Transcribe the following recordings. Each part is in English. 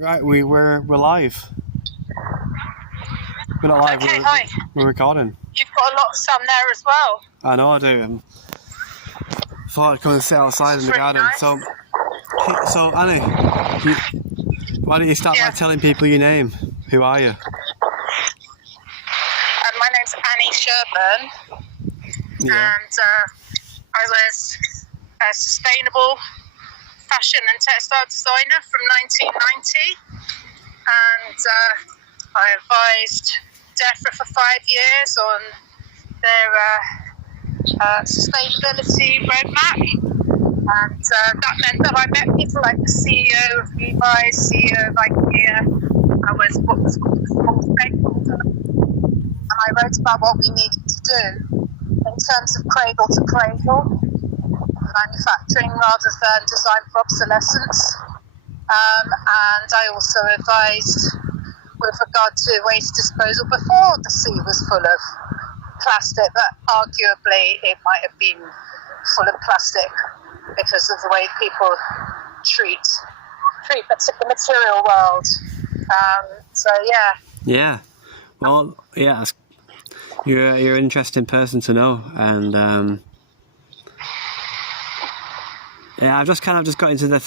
Right, we're live. We're not live. Okay, hi. We're recording. You've got a lot of sun there as well. I know I do. Thought I'd come and sit outside in the really garden. nice. So Annie, why don't you start by telling people your name? Who are you? My name's Annie Shurborn, and I was a sustainable fashion and textile designer from 1990, and I advised DEFRA for 5 years on their sustainability roadmap, and that meant that I met people like the CEO of Levi's, CEO of IKEA. I was what was called a full stakeholder, and I wrote about what we needed to do in terms of cradle to cradle manufacturing rather than design for obsolescence. And I also advised with regard to waste disposal before the sea was full of plastic, but arguably it might have been full of plastic because of the way people treat the material world. Yeah. Well, yeah. You're an interesting person to know, and yeah, I've just got into the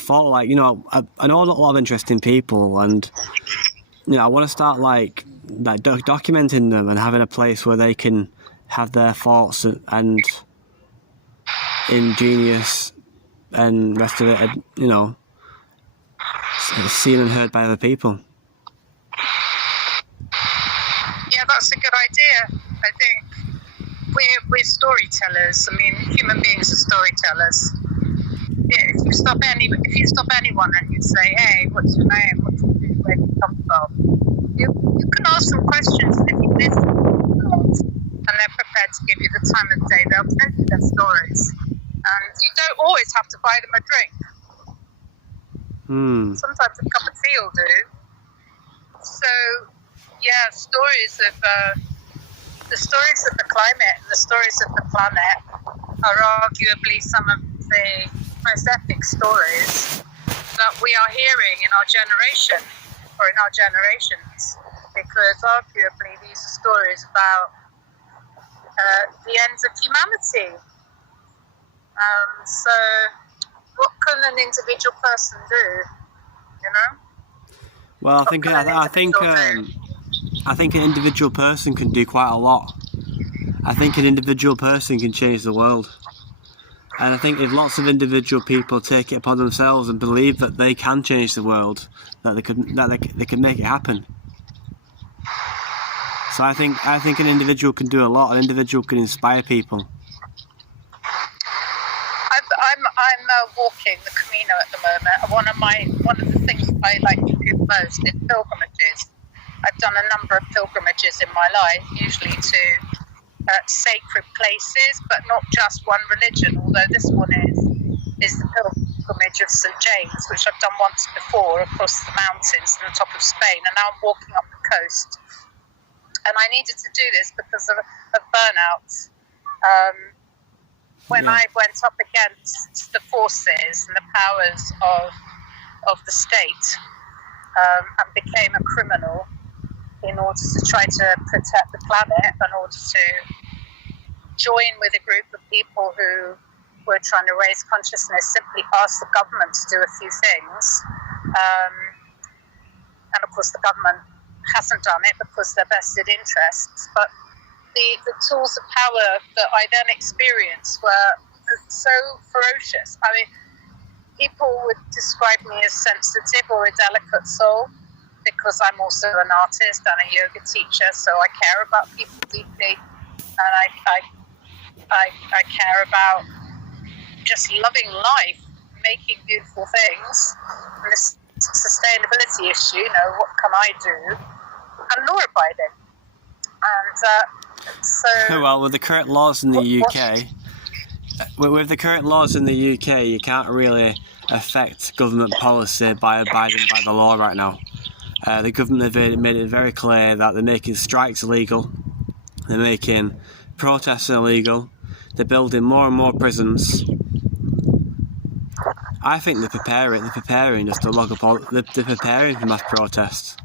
thought, like, you know, I know a lot of interesting people, and you know, I want to start like documenting them and having a place where they can have their thoughts and ingenious and rest of it, you know, seen and heard by other people. Yeah, that's a good idea. I think we're storytellers. I mean, human beings are storytellers. Yeah, if you stop anyone and you say, "Hey, what's your name? What do you do? Where do you come from?" You can ask them questions, and if you listen and they're prepared to give you the time of day, they'll tell you their stories. And you don't always have to buy them a drink. Sometimes a cup of tea will do. So, yeah, the stories of the climate and the stories of the planet are arguably some of the most epic stories that we are hearing in our generation, or in our generations, because arguably these are stories about the ends of humanity. So what can an individual person do, you know? Well, I think an individual person can do quite a lot. I think an individual person can change the world. And I think if lots of individual people take it upon themselves and believe that they can change the world, that they could make it happen. So I think an individual can do a lot. An individual can inspire people. I'm walking the Camino at the moment. One of the things I like to do most is pilgrimages. I've done a number of pilgrimages in my life, usually to sacred places, but not just one religion, although this one is the pilgrimage of St. James, which I've done once before across the mountains in the top of Spain, and now I'm walking up the coast. And I needed to do this because of burnout. When I went up against the forces and the powers of the state and became a criminal in order to try to protect the planet, in order to join with a group of people who were trying to raise consciousness, simply asked the government to do a few things. And of course the government hasn't done it because they're vested interests. But the tools of power that I then experienced were so ferocious. I mean, people would describe me as sensitive or a delicate soul, because I'm also an artist and a yoga teacher, so I care about people deeply, and I care about just loving life, making beautiful things. And this sustainability issue, you know, what can I do? And law abiding. And so... Well, with the current laws in the UK, you can't really affect government policy by abiding by the law right now. The government have made it very clear that they're making strikes illegal, they're making protests illegal, they're building more and more prisons, I think they're preparing just to log up all. They're preparing for mass protests.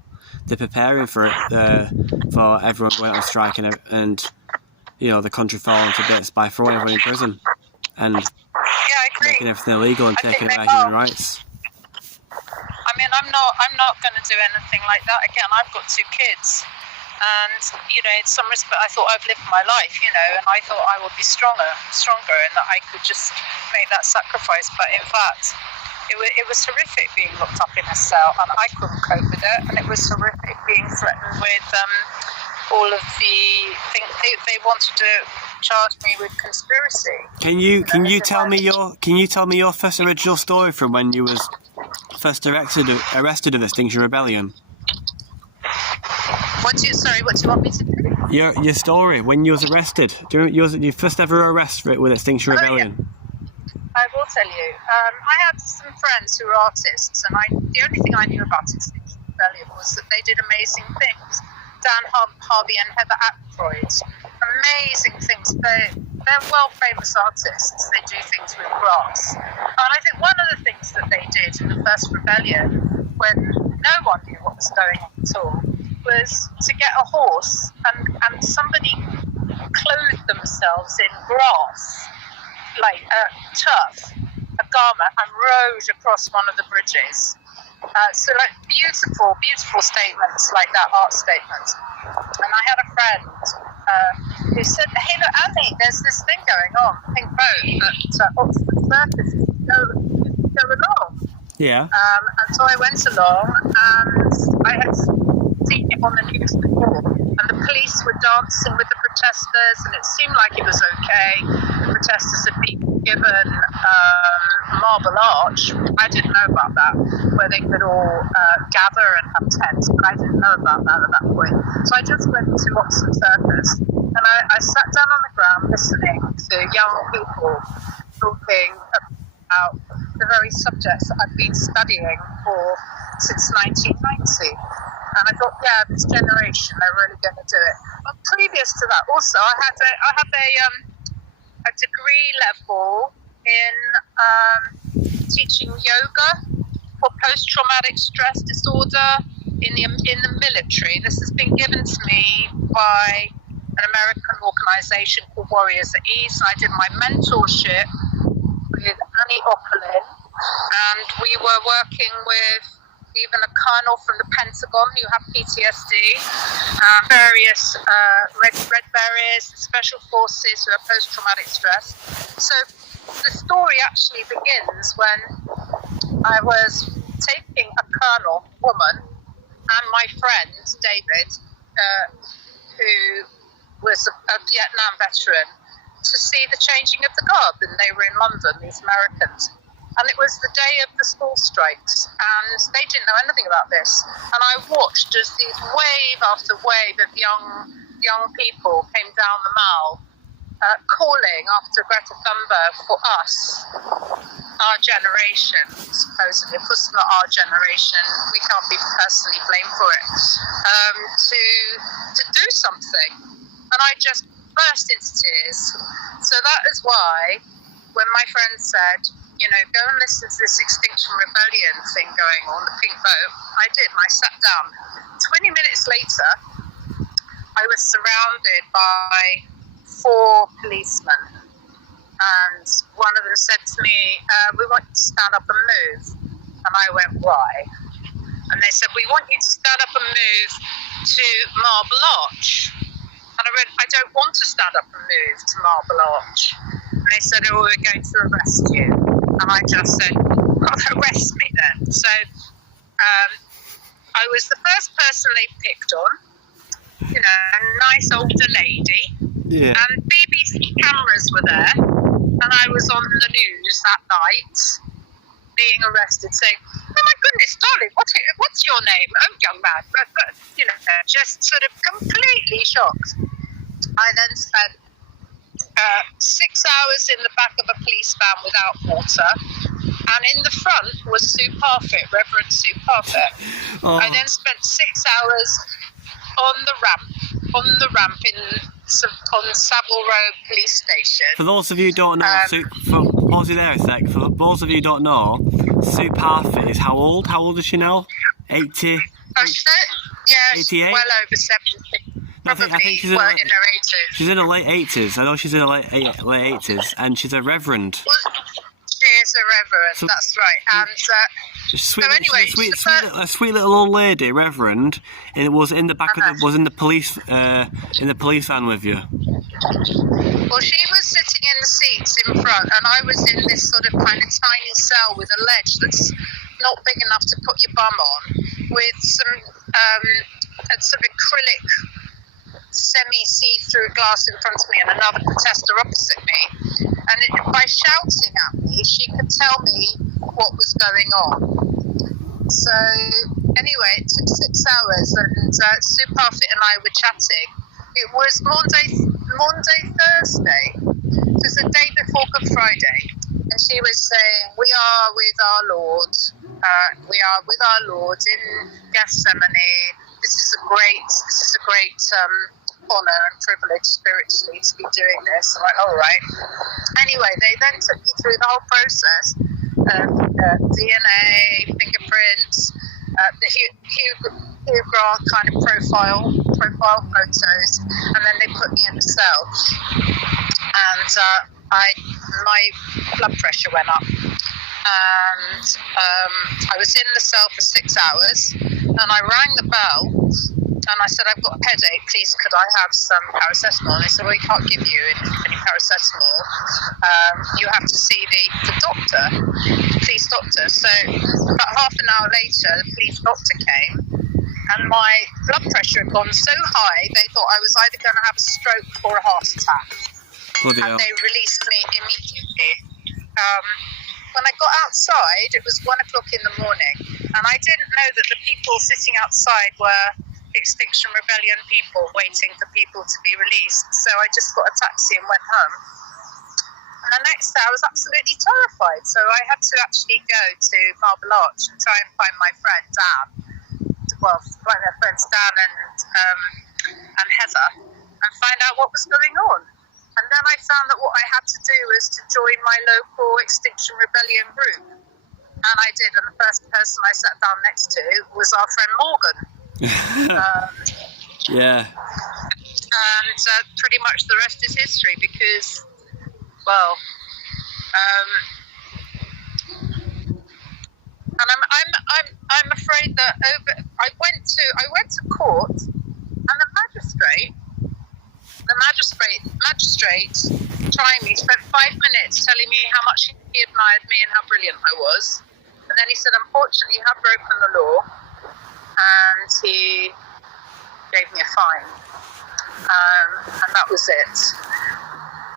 They're preparing for everyone going on strike and the country falling to bits by throwing everyone in prison and Yeah, I agree. making everything illegal and I taking think away they human are. rights. I mean, I'm not going to do anything like that again. I've got 2 kids, and in some respect, I thought I've lived my life, and I thought I would be stronger, and that I could just make that sacrifice. But in fact, it was horrific being locked up in a cell, and I couldn't cope with it. And it was horrific being threatened with all of the things they wanted to charge me with conspiracy. Can you tell me your first original story from when you was first arrested of Extinction Rebellion? What do you want me to do? Your story when you was arrested. Do you remember your first ever arrest with Extinction Rebellion? Yeah. I will tell you. I had some friends who were artists, and the only thing I knew about Extinction Rebellion was that they did amazing things. Dan Harvey and Heather Ackroyd, amazing things. They're world-famous artists. They do things with grass. And I think one of the things that they did in the first rebellion, when no one knew what was going on at all, was to get a horse and somebody clothed themselves in grass, like turf, a garment, and rode across one of the bridges. So like beautiful statements like that, art statements. And I had a friend who said, "Hey, look, Annie, there's this thing going on, pink boat at Oxford Circus. You go along." Yeah. And so I went along, and I had seen it on the news before. And the police were dancing with the protesters, and it seemed like it was okay. The protesters had been given Marble Arch. I didn't know about that, where they could all gather and have tents, but I didn't know about that at that point. So I just went to Oxford Circus, and I sat down on the ground listening to young people talking about the very subjects that I've been studying since 1990. And I thought, yeah, this generation, they're really going to do it. But previous to that, also, I had a degree level in teaching yoga for post-traumatic stress disorder in the military. This has been given to me by an American organisation called Warriors at Ease. And I did my mentorship with Annie Opperlin, and we were working with even a colonel from the Pentagon who had PTSD, various Red Berets, special forces who have post-traumatic stress. So the story actually begins when I was taking a colonel woman and my friend David, who was a Vietnam veteran, to see the changing of the guard, and they were in London, these Americans. And it was the day of the school strikes, and they didn't know anything about this. And I watched as these wave after wave of young people came down the Mall, calling after Greta Thunberg for us, our generation, supposedly. Of course, not our generation. We can't be personally blamed for it. To do something, and I just burst into tears. So that is why, when my friend said, go and listen to this Extinction Rebellion thing going on, the pink boat, I did, and I sat down. 20 minutes later, I was surrounded by 4 policemen, and one of them said to me, "We want you to stand up and move." And I went, "Why?" And they said, "We want you to stand up and move to Marble Arch." And I went, "I don't want to stand up and move to Marble Arch." And they said, "Oh, we're going to arrest you." And I just said, "Well, arrest me then." So I was the first person they picked on, a nice older lady. Yeah. And BBC cameras were there, and I was on the news that night, being arrested, saying, "Oh my goodness, darling, what's your name? Oh, young man," but just sort of completely shocked. I then spent 6 hours in the back of a police van without water, and in the front was Sue Parfitt, Reverend Sue Parfitt. Oh. I then spent 6 hours on the ramp in on Savile Row Police Station. For those of you who don't know, pause it there a sec. For those of you who don't know, Sue Parfitt is how old? How old is she now? 80? Oh, yeah, 88? well over 70. Probably I think she's in her 80s. She's in her late 80s. I know she's in her late 80s, and she's a reverend. Well, she is a reverend, that's right. And a sweet little old lady, reverend, and it was in the back of was in the police van with you. Well, she was sitting in the seats in front, and I was in this sort of kind of tiny cell with a ledge that's not big enough to put your bum on, with some acrylic semi-see-through glass in front of me and another protester opposite me. And by shouting at me, she could tell me what was going on. So anyway, it took 6 hours, and Sue Parfitt and I were chatting. It was Maundy Thursday. It was the day before Good Friday, and she was saying, "We are with our Lord. We are with our Lord in Gethsemane. This is a great honour and privilege spiritually to be doing this." I'm like, all right. Anyway, they then took me through the whole process of DNA, fingerprints, the Hugh Grant kind of profile photos, and then they put me in a cell, and my blood pressure went up, and I was in the cell for 6 hours, and I rang the bell. And I said, "I've got a headache, please could I have some paracetamol?" And they said, "Well, we can't give you any paracetamol. You have to see the doctor, the police doctor." So about half an hour later, the police doctor came, and my blood pressure had gone so high, they thought I was either going to have a stroke or a heart attack. And they released me immediately. When I got outside, it was 1 o'clock in the morning, and I didn't know that the people sitting outside were Extinction Rebellion people waiting for people to be released. So I just got a taxi and went home. And the next day I was absolutely terrified. So I had to actually go to Marble Arch and try and find my friend Dan. Well, find their friends Dan and Heather, and find out what was going on. And then I found that what I had to do was to join my local Extinction Rebellion group. And I did, and the first person I sat down next to was our friend Morgan. Yeah. And pretty much the rest is history, because, well, and I'm afraid that I went to court, and the magistrate trying me spent 5 minutes telling me how much he admired me and how brilliant I was, and then he said, "Unfortunately, you have broken the law," and he gave me a fine, and that was it.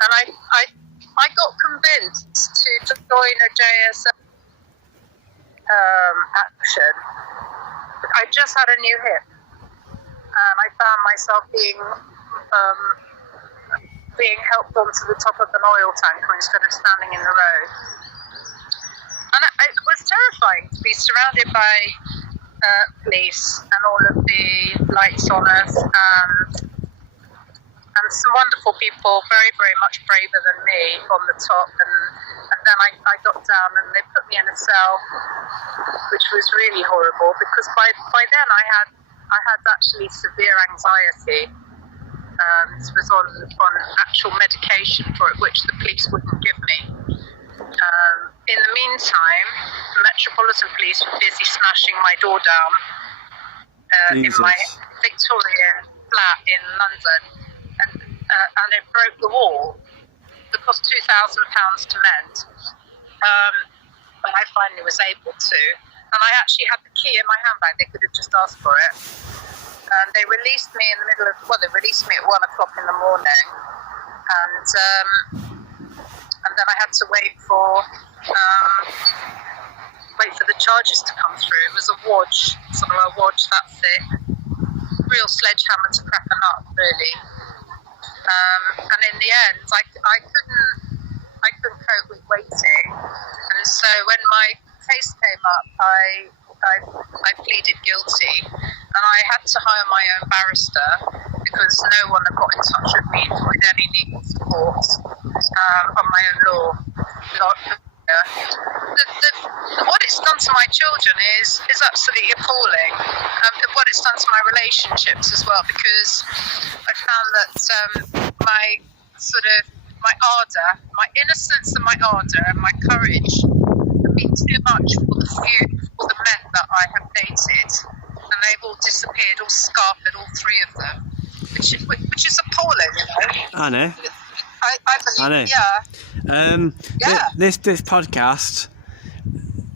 And I got convinced to join a JSA action. I just had a new hip, and I found myself being helped onto the top of an oil tanker instead of standing in the road. And it was terrifying to be surrounded by police and all of the lights on us, and some wonderful people, very, very much braver than me, on the top. And then I got down, and they put me in a cell, which was really horrible, because by then I had actually severe anxiety. This was on actual medication for it, which the police wouldn't give me. In the meantime, the Metropolitan Police were busy smashing my door down in my Victorian flat in London, and it broke the wall. It cost £2,000 to mend, but I finally was able to. And I actually had the key in my handbag. They could have just asked for it. And they released me they released me at 1 o'clock in the morning, and then I had to wait for the charges to come through. It was a wodge that thick, real sledgehammer to crack a nut, really. And in the end, I couldn't cope with waiting, and so when my case came up, I pleaded guilty, and I had to hire my own barrister, because because no one had got in touch with me with any legal support on my own law. What it's done to my children is absolutely appalling. What it's done to my relationships as well, because I found that my ardour, my innocence and my ardour and my courage have been too much for the men that I have dated, and they've all disappeared, all scarpered, all three of them, which is appalling, you know. I know. I believe, yeah. This podcast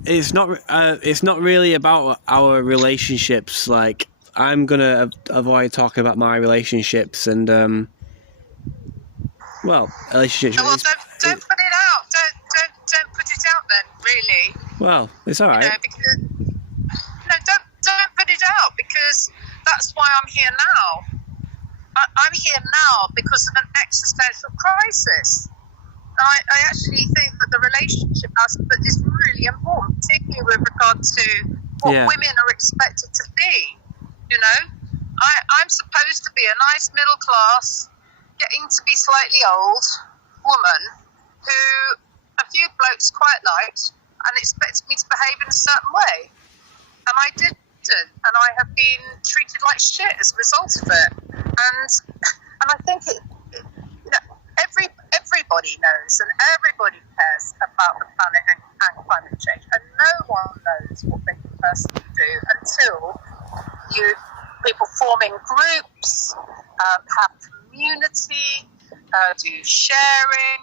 is not. It's not really about our relationships. Like, I'm gonna avoid talking about my relationships and relationships. Well, don't put it out. Don't put it out then. Really. Well, it's all right. You know, don't put it out, because that's why I'm here now. I'm here now because of an existential crisis. I actually think that the relationship aspect is really important, particularly with regard to what women are expected to be. You know, I'm supposed to be a nice middle class, getting to be slightly old woman who a few blokes quite liked and expected me to behave in a certain way. And I didn't. And I have been treated like shit as a result of it. And I think everybody knows and everybody cares about the planet and climate change. And no one knows what they can personally do until people form in groups, have community, do sharing,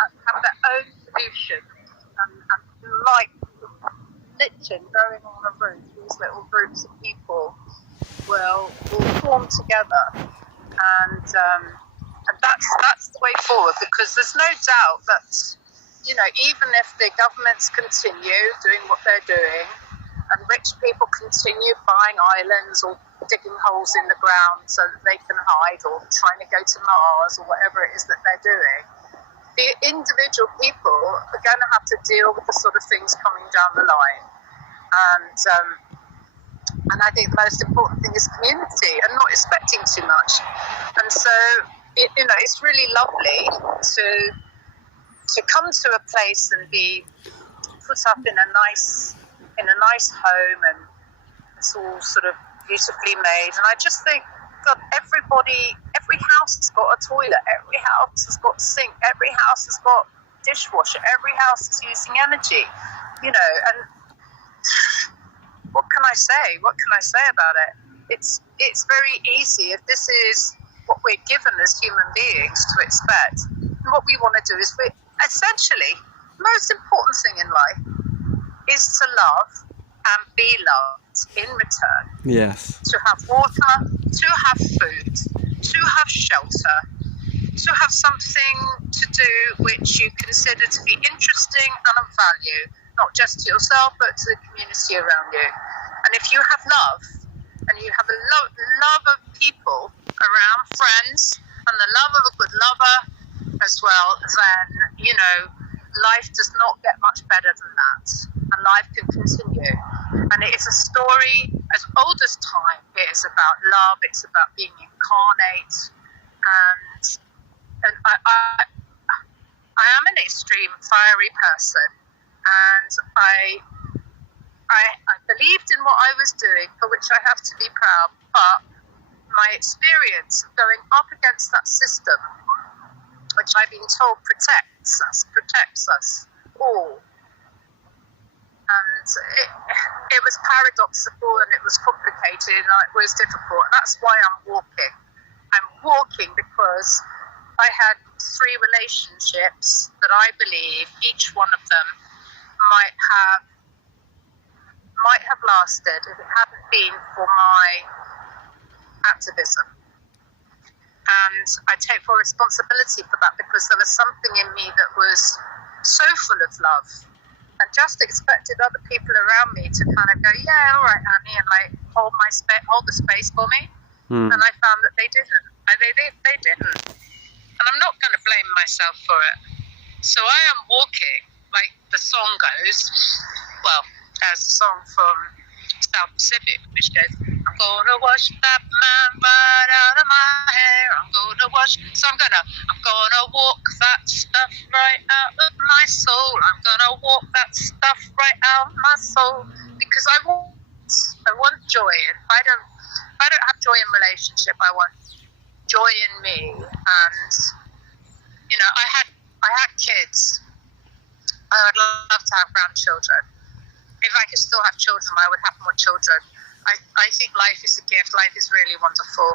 have their own solutions, and like snitching going on a roof, these little groups of people will form together, and that's the way forward, because there's no doubt that, you know, even if the governments continue doing what they're doing and rich people continue buying islands or digging holes in the ground so that they can hide, or trying to go to Mars, or whatever it is that they're doing, the individual people are going to have to deal with the sort of things coming down the line. And I think the most important thing is community and not expecting too much. And so, you know, it's really lovely to come to a place and be put up in a nice home, and it's all sort of beautifully made. And I just think, God, every house has got a toilet, every house has got a sink, every house has got dishwasher, every house is using energy, you know. And what can I say? What can I say about it? It's very easy, if this is what we're given as human beings to expect. And what we want to do is, essentially, the most important thing in life is to love and be loved in return. Yes. To have water, to have food, to have shelter, to have something to do which you consider to be interesting and of value, not just to yourself, but to the community around you. And if you have love, and you have a love of people around, friends, and the love of a good lover as well, then, you know, life does not get much better than that. And life can continue. And it is a story as old as time. It is about love. It's about being incarnate. And I am an extreme fiery person. And I believed in what I was doing, for which I have to be proud. But my experience of going up against that system, which I've been told protects us all. And it was paradoxical, and it was complicated, and it was difficult. And that's why I'm walking. I'm walking because I had 3 relationships that I believe each one of them might have lasted if it hadn't been for my activism. And I take full responsibility for that, because there was something in me that was so full of love, and just expected other people around me to kind of go, yeah, all right, Annie, and like hold the space for me. And I found that they didn't. They didn't. And I'm not going to blame myself for it. So I am walking, like the song goes. Well, there's a song from South Pacific which goes, I'm I'm gonna wash that man right out of my hair. I'm gonna walk that stuff right out of my soul. I'm gonna walk that stuff right out of my soul because I want joy. And if I don't have joy in relationship, I want joy in me. And I had kids. I would love to have grandchildren. If I could still have children, I would have more children. I think life is a gift. Life is really wonderful,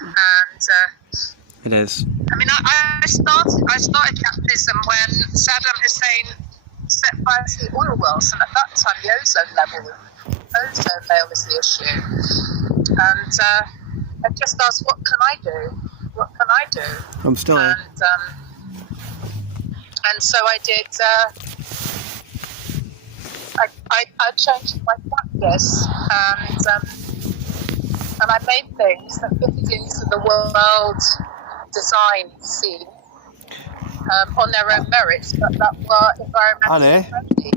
and It is. I mean, I started capitalism when Saddam Hussein set fire to the oil wells, and at that time the ozone layer was the issue. And I just asked, what can I do? What can I do? I'm still here. And so I did. I changed my practice, and I made things that fitted into the world design scene on their own merits, but that were environmentally friendly.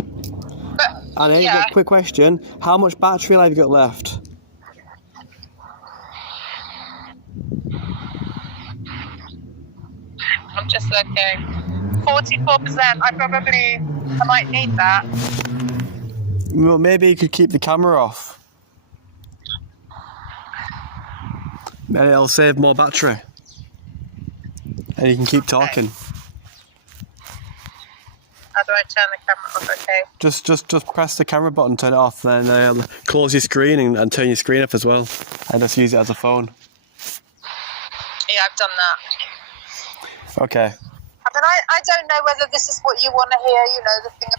Annie, yeah. quick question. How much battery life have you got left? I'm just looking. 44%. I might need that. Well, maybe you could keep the camera off. Maybe it'll save more battery. And you can keep talking. How do I turn the camera off? Okay. Just press the camera button, turn it off, then close your screen and turn your screen off as well. And just use it as a phone. Yeah, I've done that. Okay. I mean, I don't know whether this is what you want to hear, the thing